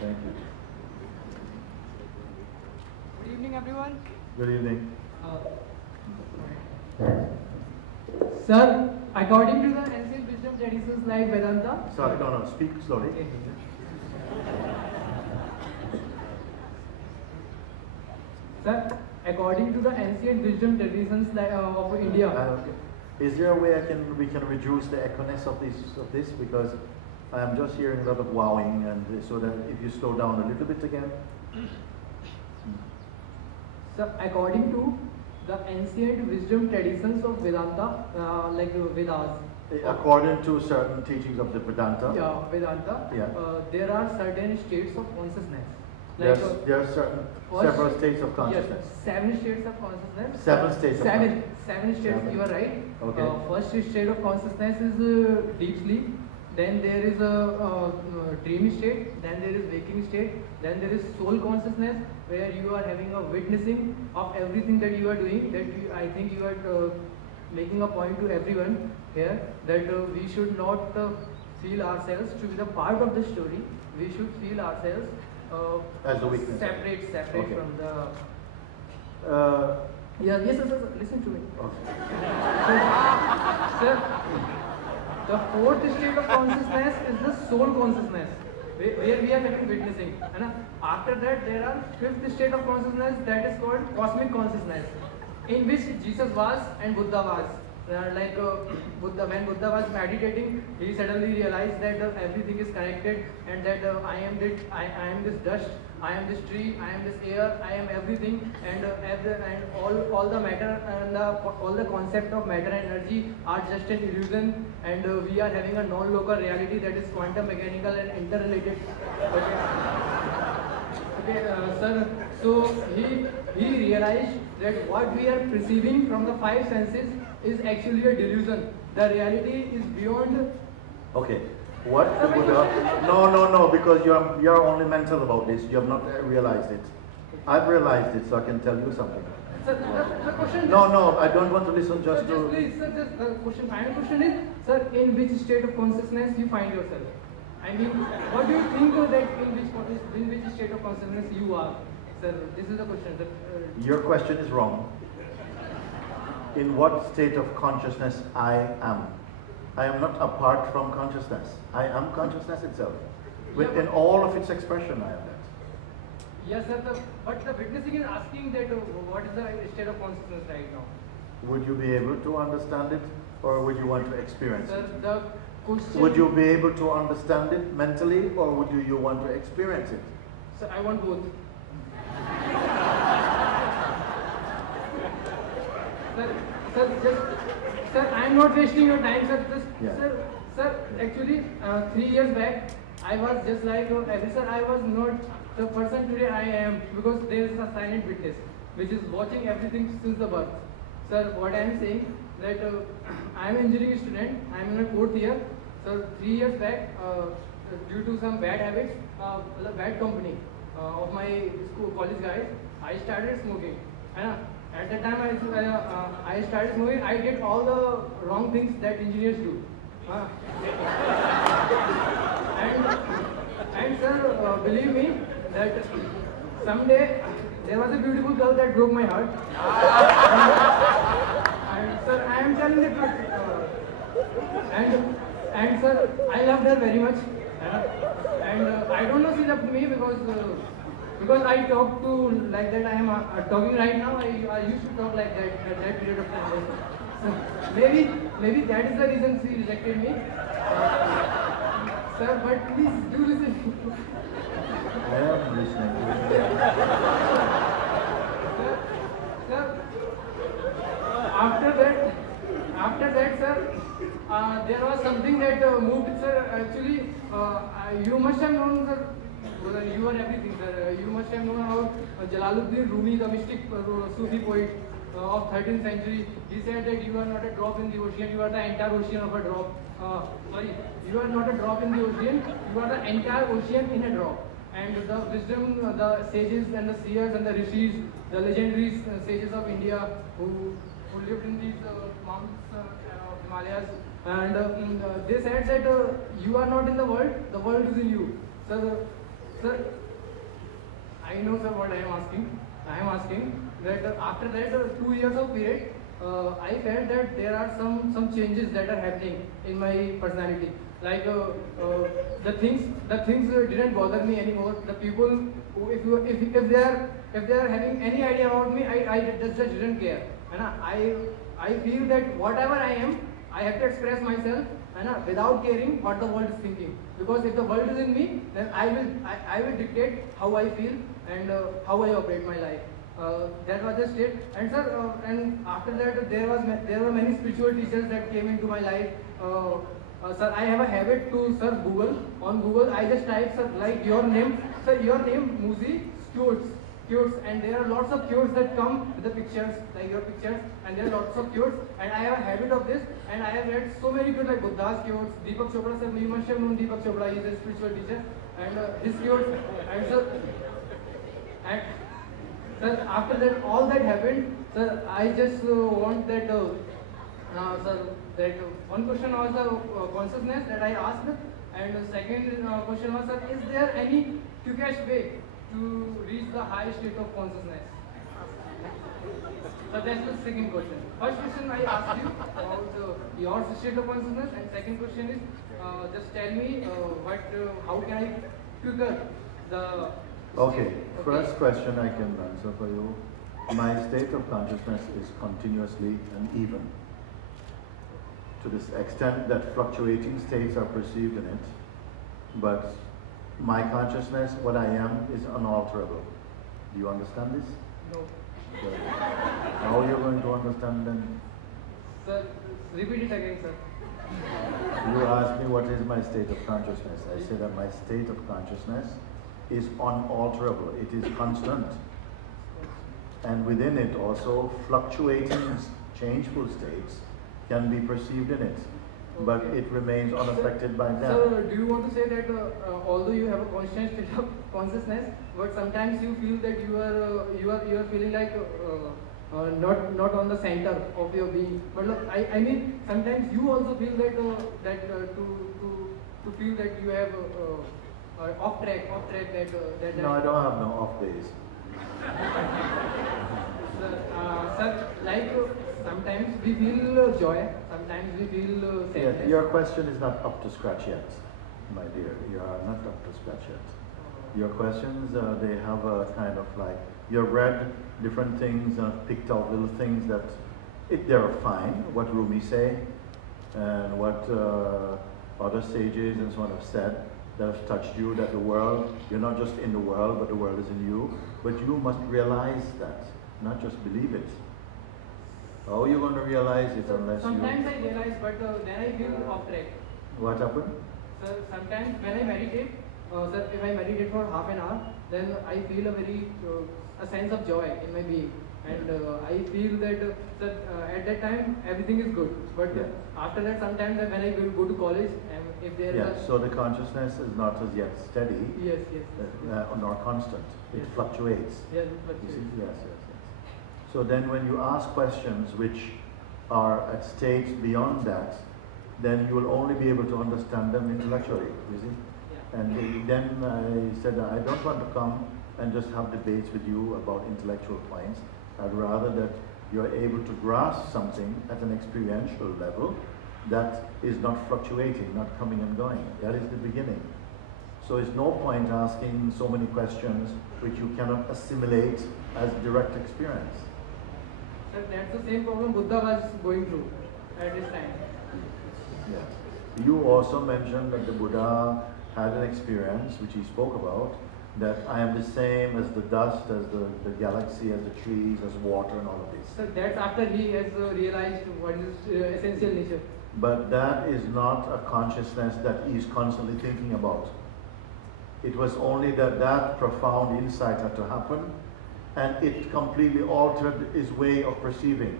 Thank you. Good evening, everyone. Good evening. Sir, according to the ancient wisdom traditions like Vedanta. Sorry, no, speak slowly. Sir, according to the ancient wisdom traditions like, of India. Okay. Is there a way we can reduce the echoiness of this because I am just hearing a lot of wowing, and so that if you slow down a little bit again. Sir, according to the ancient wisdom traditions of Vedanta, like Vedas. According to certain teachings of the Vedanta. Yeah, Vedanta. Yeah. There are certain states of consciousness. There are several states of consciousness. Yes, 7 states of consciousness. 7 states of consciousness. 7 states, you are right. Okay. First state of consciousness is deep sleep. Then there is a dreamy state. Then there is waking state. Then there is soul consciousness, where you are having a witnessing of everything that you are doing. I think you are making a point to everyone here that we should not feel ourselves to be the part of the story. We should feel ourselves as a weakness. Separate okay. from the. Yes, sir, listen to me. Okay. Sir, the fourth state of consciousness is the soul consciousness, where we are having witnessing. And after that, there are 5th state of consciousness, that is called cosmic consciousness, in which Jesus was and Buddha was. When Buddha was meditating, he suddenly realized that everything is connected, and that I am this dust, I am this tree, I am this air, I am everything, and all the matter and all the concept of matter and energy are just an illusion, and we are having a non-local reality that is quantum mechanical and interrelated. Okay, sir. So he realized that what we are perceiving from the 5 senses is actually a delusion. The reality is beyond. Okay. What Buddha? No, because you're only mental about this. You have not realized it. I've realized it, so I can tell you something. Sir, the question. No, I don't want to listen just sir, to. Please, sir, just the question. Final question is, sir, in which state of consciousness you find yourself? I mean, what do you think that in which state of consciousness you are? Sir, this is the question. Your question is wrong. In what state of consciousness I am? I am not apart from consciousness. I am consciousness itself. In all of its expression, I am that. Yes, sir. But the witnessing is asking that what is the state of consciousness right now? Would you be able to understand it, or would you want to experience Sir, it? the question. Would you be able to understand it mentally, or would you want to experience it? Sir, I want both. Sir, I am not wasting your time, sir. Sir, actually, 3 years back, I was just like sir, I was not the person today I am, because there is a silent witness which is watching everything since the birth. Sir, what I am saying that I am an engineering student. I am in my 4th year. So 3 years back, due to some bad habits, the bad company of my college guys, I started smoking. At the time I started smoking, I did all the wrong things that engineers do. And sir, believe me that someday there was a beautiful girl that broke my heart. And sir, I am telling the truth. And sir, I loved her very much. And I don't know she loved me because I talk to like that. I am talking right now. I used to talk like that at that period of time. So maybe that is the reason she rejected me. Sir, but please do listen. I am listening. Sir, after that, sir, there was something that moved, sir. Actually, you must have known, sir. You are everything, sir. You must have known about Jalaluddin Rumi, the mystic Sufi poet of 13th century. He said that you are not a drop in the ocean, you are the entire ocean of a drop. You are not a drop in the ocean, you are the entire ocean in a drop. And the wisdom, the sages and the seers and the rishis, the legendary sages of India who lived in these mountains of Himalayas, and they said that you are not in the world is in you. So Sir, I know, sir, what I am asking. I am asking that after that 2 years of period, I felt that there are some changes that are happening in my personality. Like the things didn't bother me anymore. The people, who, if they are having any idea about me, I just didn't care. And I feel that whatever I am, I have to express myself, and without caring what the world is thinking. Because if the world is in me, then I will dictate how I feel and how I operate my life. That was the state. And sir, and after that there were many spiritual teachers that came into my life. Sir, I have a habit to search Google. On Google, I just type, sir, like your name, Mooji, cutes, and there are lots of cutes that come with the pictures, like your pictures, and there are lots of cutes, and I have a habit of this, and I have read so many cutes like Buddha's cutes, Deepak Chopra, sir, you must have known Deepak Chopra, he is a spiritual teacher, and his cutes, and sir, after that, all that happened, sir, I just want that, sir, that one question was the consciousness that I asked, and the second question was, sir, is there any quickest way to reach the high state of consciousness? So that's the second question. First question I asked you about your state of consciousness, and second question is just tell me how can I quicker the Okay, first question I can answer for you. My state of consciousness is continuously uneven, to this extent that fluctuating states are perceived in it, but my consciousness, what I am, is unalterable. Do you understand this? No. Good. How are you going to understand then? Sir, repeat it again, sir. You asked me what is my state of consciousness. I said that my state of consciousness is unalterable. It is constant. And within it also, fluctuating, changeful states can be perceived in it. But it remains unaffected by them. So, do you want to say that although you have a constant state of consciousness, but sometimes you feel that you are feeling like not on the center of your being. But look, I mean sometimes you also feel that to feel that you have off track that. No, I don't have no off days. Sir, like sometimes we feel joy, sometimes we feel sadness. Yes, your question is not up to scratch yet, my dear. You are not up to scratch yet. Your questions, they have a kind of like, you've read different things and picked out little things that, they're fine, what Rumi say, and what other sages and so on have said, that have touched you, that the world, you're not just in the world, but the world is in you. But you must realize that, not just believe it. How are you going to realize it unless sometimes I realize, but then I feel off track. What happened? Sir, sometimes when I meditate, sir, if I meditate for half an hour, then I feel a sense of joy in my being. And I feel that at that time everything is good. But after that, sometimes when I go to college, and if there is so the consciousness is not as yet steady. Yes. Nor constant. It fluctuates. Yes, it fluctuates. Yes. So then when you ask questions which are at states beyond that, then you will only be able to understand them intellectually, you see? Yeah. And then I said, I don't want to come and just have debates with you about intellectual points. I'd rather that you're able to grasp something at an experiential level that is not fluctuating, not coming and going. That is the beginning. So it's no point asking so many questions which you cannot assimilate as direct experience. Sir, that's the same problem Buddha was going through at this time. Yeah. You also mentioned that the Buddha had an experience, which he spoke about, that I am the same as the dust, as the galaxy, as the trees, as water and all of this. So that's after he has realized what is essential nature. But that is not a consciousness that he is constantly thinking about. It was only that profound insight had to happen, and it completely altered his way of perceiving.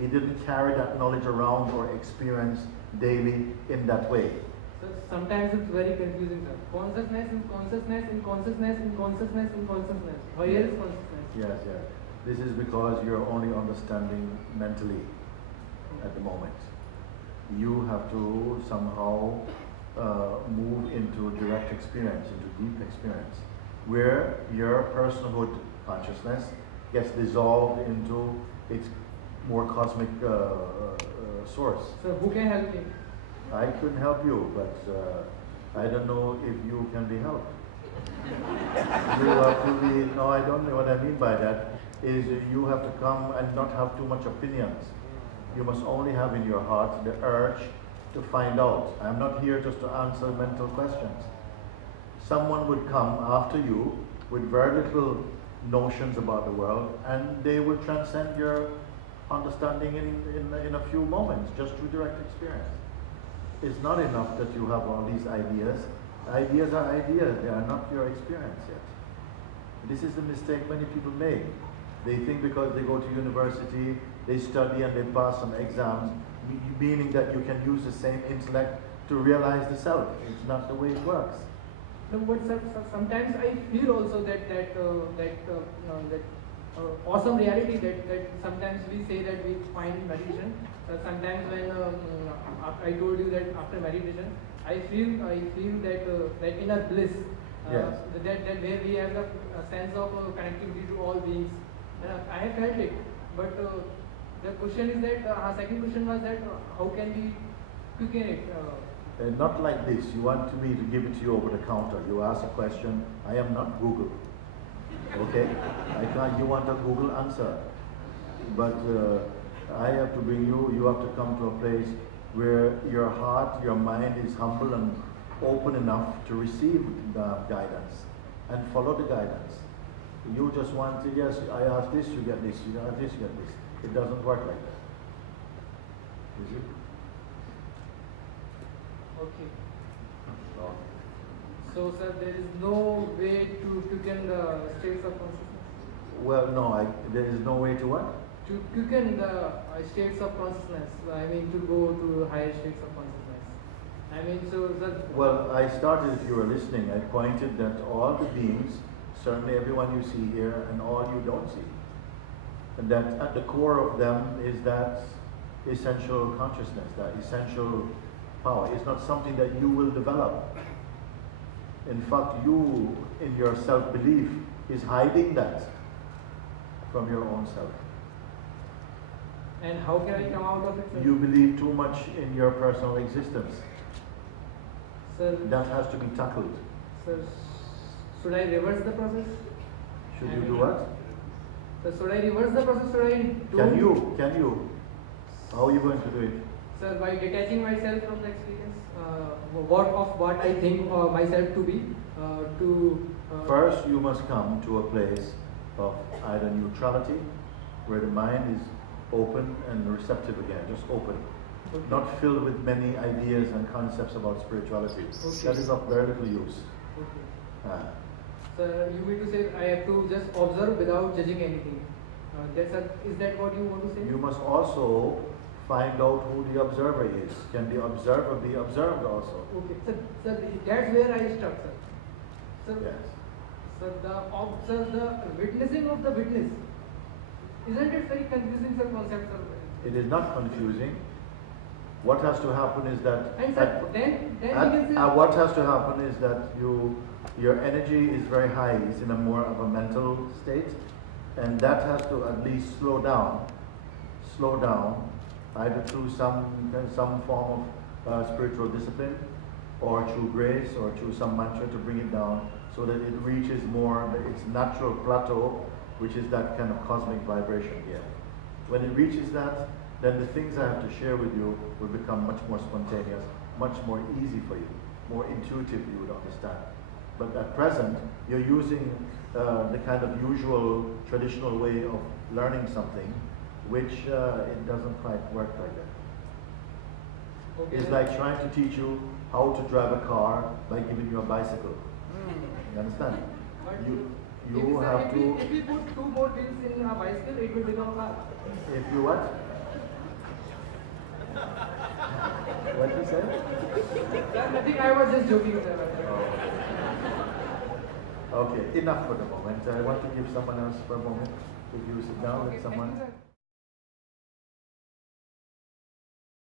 He didn't carry that knowledge around or experience daily in that way. So sometimes it's very confusing, sir. Consciousness in consciousness in consciousness in consciousness in consciousness. Where is consciousness? Yes. This is because you're only understanding mentally at the moment. You have to somehow move into direct experience, into deep experience. where your personhood consciousness gets dissolved into its more cosmic source. So who can help me? I couldn't help you, but I don't know if you can be helped. You have to be, no, I don't know what I mean by that, is you have to come and not have too much opinions. You must only have in your heart the urge to find out. I'm not here just to answer mental questions. Someone would come after you with very little notions about the world, and they will transcend your understanding in a few moments, just through direct experience. It's not enough that you have all these ideas. Ideas are ideas, they are not your experience yet. This is the mistake many people make. They think because they go to university, they study and they pass some exams, meaning that you can use the same intellect to realize the self. It's not the way it works. No, but sometimes I feel also that awesome reality that sometimes we say that we find in meditation. Sometimes when I told you that after meditation, I feel that inner bliss. Yes. That where we have a sense of connectivity to all beings. I have felt it, but the question is that our second question was that how can we quicken it? Not like this. You want me to give it to you over the counter. You ask a question. I am not Google. Okay? I can't. You want a Google answer, but I have to bring you. You have to come to a place where your heart, your mind is humble and open enough to receive the guidance and follow the guidance. You just want to, yes, I ask this, you get this, you ask this, you get this. It doesn't work like that. Is it? Okay. No. So, sir, there is no way to quicken the states of consciousness? Well, no, there is no way to what? To quicken the states of consciousness. I mean, to go to higher states of consciousness. I mean, so that. Well, I started, if you were listening, I pointed that all the beings, certainly everyone you see here, and all you don't see, and that at the core of them is that essential consciousness, that essential power. It's not something that you will develop. In fact, you, in your self-belief, is hiding that from your own self. And how can I come out of it, sir? You believe too much in your personal existence. Sir, that has to be tackled. Sir, should I reverse the process? Should you do what? Sir, should I reverse the process? Should I do? Can you? How are you going to do it? Sir, by detaching myself from the experience, what I think myself to be, First, you must come to a place of either neutrality, where the mind is open and receptive again, just open. Okay. Not filled with many ideas and concepts about spirituality. Okay. That is of very little use. Okay. So you mean to say I have to just observe without judging anything? Is that what you want to say? You must also find out who the observer is. Can the observer be observed also? Okay. Sir, that's where I stuck, sir. Sir, yes. Sir, the witnessing of the witness. Isn't it very confusing, sir, concept, sir? It is not confusing. What has to happen is that what has to happen is that your energy is very high. It's in a more of a mental state, and that has to at least slow down, either through some form of spiritual discipline, or through grace, or through some mantra to bring it down, so that it reaches more its natural plateau, which is that kind of cosmic vibration here. When it reaches that, then the things I have to share with you will become much more spontaneous, much more easy for you, more intuitive you would understand. But at present, you're using the kind of usual, traditional way of learning something, which it doesn't quite work like that. Okay. It's like trying to teach you how to drive a car by giving you a bicycle. You understand? You have to... If we put 2 more wheels in a bicycle, it will become a car. If you what? What did you say? Sir, nothing, I was just joking, sir. Okay, enough for the moment. I want to give someone else for a moment. If you sit down with someone. Thank you, sir.